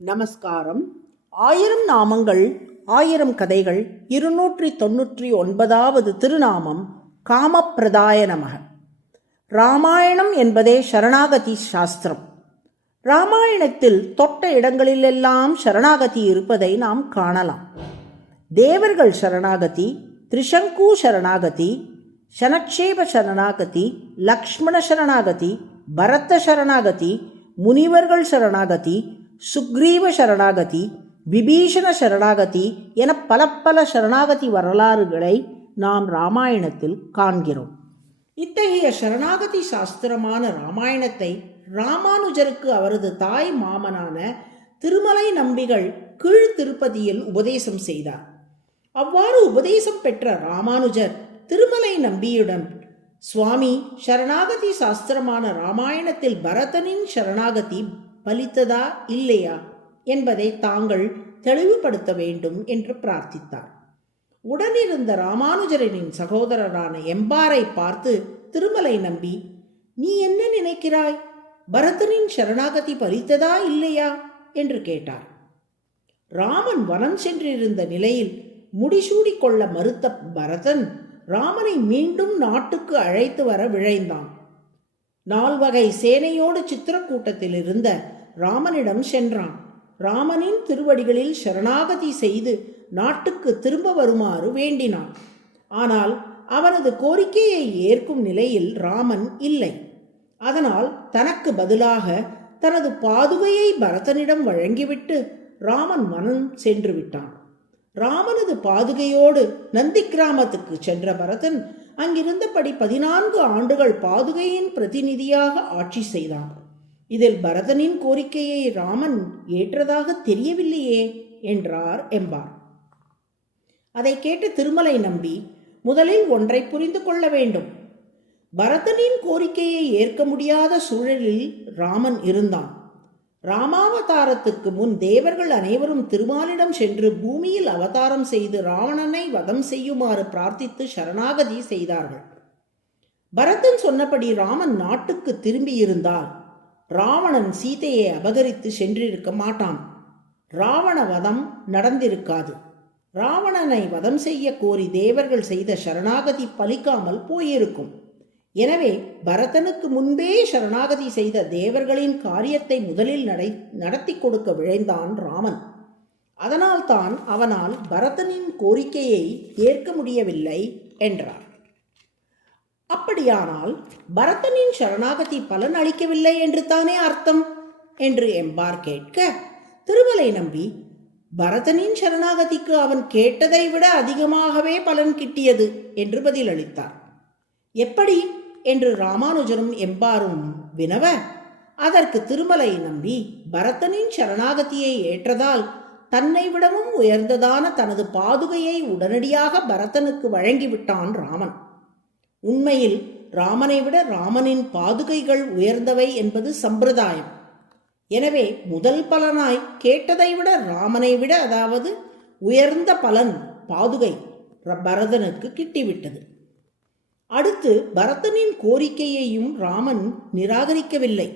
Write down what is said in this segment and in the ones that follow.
நமஸ்காரம். ஆயிரம் நாமங்கள் ஆயிரம் கதைகள் இருநூற்றி தொன்னூற்றி ஒன்பதாவது திருநாமம் காமப்பிரதாய நமக. ராமாயணம் என்பதே சரணாகதி சாஸ்திரம். ராமாயணத்தில் தொட்ட இடங்களிலெல்லாம் சரணாகதி இருப்பதை நாம் காணலாம். தேவர்கள் சரணாகதி திரிசங்கு சரணாகதி சனக்ஷேப சரணாகதி லக்ஷ்மண சரணாகதி பரத சரணாகதி முனிவர்கள் சரணாகதி சுக்ரீவ சரணாகதி விபீஷண சரணாகதி என பல பல சரணாகதி வரலாறுகளை நாம் ராமாயணத்தில் காண்கிறோம். இத்தகைய சரணாகதி சாஸ்திரமான ராமாயணத்தை ராமானுஜருக்கு அவரது தாய் மாமனான திருமலை நம்பிகள் கீழ் திருப்பதியில் உபதேசம் செய்தார். அவ்வாறு உபதேசம் பெற்ற ராமானுஜர் திருமலை நம்பியுடன் சுவாமி சரணாகதி சாஸ்திரமான ராமாயணத்தில் பரதனின் சரணாகதி பலித்ததா இல்லையா என்பதை தாங்கள் தெளிவுபடுத்த வேண்டும் என்று பிரார்த்தித்தார். உடனிருந்த ராமானுஜரனின் சகோதரரான எம்பாரை பார்த்து திருமலை நம்பி நீ என்ன நினைக்கிறாய்? பரதனின் சரணாகதி பலித்ததா இல்லையா? என்று கேட்டார். ராமன் வனம் சென்றிருந்த நிலையில் முடிசூடிக்கொள்ள மறுத்த பரதன் ராமனை மீண்டும் நாட்டுக்கு அழைத்து வர விழைந்தான். நால்வகை சேனையோடு சித்திரக்கூட்டத்தில் இருந்த ராமனிடம் சென்றான். ராமனின் திருவடிகளில் சரணாகதி செய்து நாட்டுக்கு திரும்ப வருமாறு வேண்டினான். ஆனால் அவனது கோரிக்கையை ஏற்கும் நிலையில் ராமன் இல்லை. அதனால் தனக்கு பதிலாக தனது பாதுகையை பரதனிடம் வழங்கிவிட்டு ராமன் மனம் சென்று விட்டான். ராமனது பாதுகையோடு நந்தி கிராமத்துக்கு சென்ற பரதன் அங்கிருந்தபடி பதினான்கு ஆண்டுகள் பாதுகையின் பிரதிநிதியாக ஆட்சி செய்தான். இதில் பரதனின் கோரிக்கையை ராமன் ஏற்றதாக தெரியவில்லையே என்றார் எம்பார். அதை கேட்ட திருமலை நம்பி முதலில் ஒன்றை புரிந்து கொள்ள வேண்டும். பரதனின் கோரிக்கையை ஏற்க முடியாத சூழலில் ராமன் இருந்தான். ராமாவதாரத்துக்கு முன் தேவர்கள் அனைவரும் திருமாலிடம் சென்று பூமியில் அவதாரம் செய்து ராவணனை வதம் செய்யுமாறு பிரார்த்தித்து சரணாகதி செய்தார்கள். பரதன் சொன்னபடி ராமன் நாட்டுக்கு திரும்பியிருந்தால் ராவணன் சீதையை அபகரித்து சென்றிருக்க மாட்டான். ராவண வதம் நடந்திருக்காது. ராவணனை வதம் செய்ய கோரி தேவர்கள் செய்த சரணாகதி பலிக்காமல் போயிருக்கும். எனவே பரதனுக்கு முன்பே சரணாகதி செய்த தேவர்களின் காரியத்தை முதலில் நடை நடத்தி கொடுக்க விழைந்தான் ராமன். அதனால்தான் அவனால் பரதனின் கோரிக்கையை ஏற்க முடியவில்லை என்றார். அப்படியானால் பரதனின் சரணாகதி பலன் அளிக்கவில்லை என்று தானே அர்த்தம்? என்று எம்பார் கேட்க திருமலை நம்பி பரதனின் சரணாகதிக்கு அவன் கேட்டதை விட அதிகமாகவே பலன் கிட்டியது என்று பதிலளித்தார். எப்படி? என்று ராமானுஜரும் எம்பாரும் வினவ அதற்கு திருமலை நம்பி பரதனின் சரணாகதியை ஏற்றதால் தன்னை விடவும் உயர்ந்ததான தனது பாதுகையை உடனடியாக பரதனுக்கு வழங்கிவிட்டான் ராமன். உண்மையில் ராமனை விட ராமனின் பாதுகைகள் உயர்ந்தவை என்பது சம்பிரதாயம். எனவே முதல் பலனாய் கேட்டதை விட ராமனை விட அதாவது உயர்ந்த பலன் பாதுகை பரதனுக்கு கிட்டிவிட்டது. அடுத்து பரதனின் கோரிக்கையையும் ராமன் நிராகரிக்கவில்லை.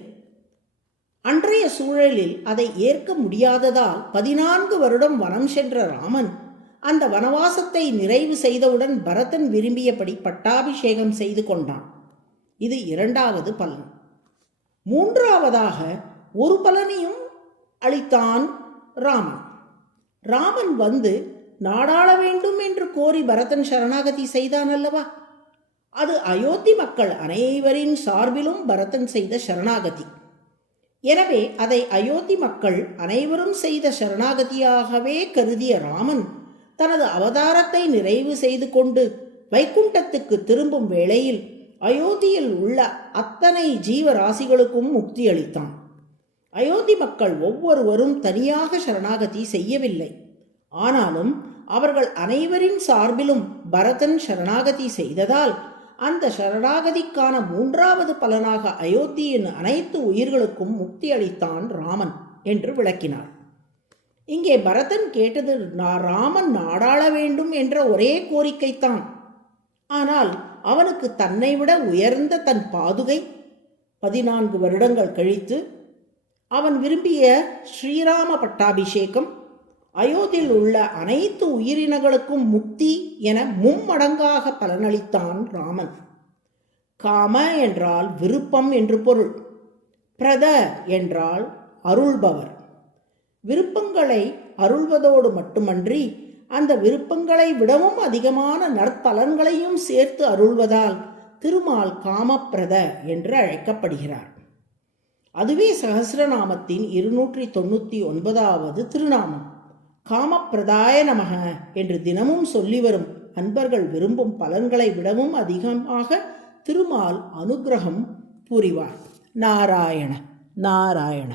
அன்றைய சூழலில் அதை ஏற்க முடியாததால் பதினான்கு வருடம் வனம் சென்ற ராமன் அந்த வனவாசத்தை நிறைவு செய்தவுடன் பரதன் விரும்பியபடி பட்டாபிஷேகம் செய்து கொண்டான். இது இரண்டாவது பலன். மூன்றாவதாக ஒரு பலனையும் அளித்தான் ராமன். ராமன் வந்து நாடாள வேண்டும் என்று கோரி பரதன் சரணாகதி செய்தான் அல்லவா? அது அயோத்தி மக்கள் அனைவரின் சார்பிலும் பரதன் செய்த சரணாகதி. எனவே அதை அயோத்தி மக்கள் அனைவரும் செய்த சரணாகதியாகவே கருதிய ராமன் தனது அவதாரத்தை நிறைவு செய்து கொண்டு வைகுண்டத்துக்கு திரும்பும் வேளையில் அயோத்தியில் உள்ள அத்தனை ஜீவராசிகளுக்கும் முக்தி அளித்தான். அயோத்தி மக்கள் ஒவ்வொருவரும் தனியாக சரணாகதி செய்யவில்லை. ஆனாலும் அவர்கள் அனைவரின் சார்பிலும் பரதன் சரணாகதி செய்ததால் அந்த சரணாகதிக்கான மூன்றாவது பலனாக அயோத்தியின் அனைத்து உயிர்களுக்கும் முக்தி அளித்தான் ராமன் என்று விளக்கினார். இங்கே பரதன் கேட்டது ராமன் நாடாள வேண்டும் என்ற ஒரே கோரிக்கைத்தான். ஆனால் அவனுக்கு தன்னை விட உயர்ந்த தன் பாதுகை. பதினான்கு வருடங்கள் கழித்து அவன் விரும்பிய ஸ்ரீராம பட்டாபிஷேகம் அயோத்தியில் உள்ள அனைத்து உயிரினங்களுக்கும் முக்தி என மும்மடங்காக பலனளித்தான் ராமன். காம என்றால் விருப்பம் என்று பொருள் பிரத என்றால் அருள்பவர். விருப்பங்களை அருள்வதோடு மட்டுமன்றி அந்த விருப்பங்களை விடவும் அதிகமான நற்பலன்களையும் சேர்த்து அருள்வதால் திருமால் காமப்பிரத என்று அழைக்கப்படுகிறார். அதுவே சகசிரநாமத்தின் இருநூற்றி தொண்ணூற்றி ஒன்பதாவது திருநாமம். காமப்பிரதாய நமக என்று தினமும் சொல்லி வரும் அன்பர்கள் விரும்பும் பலன்களை விடவும் அதிகமாக திருமால் அனுக்கிரகம் புரிவார். நாராயண நாராயண.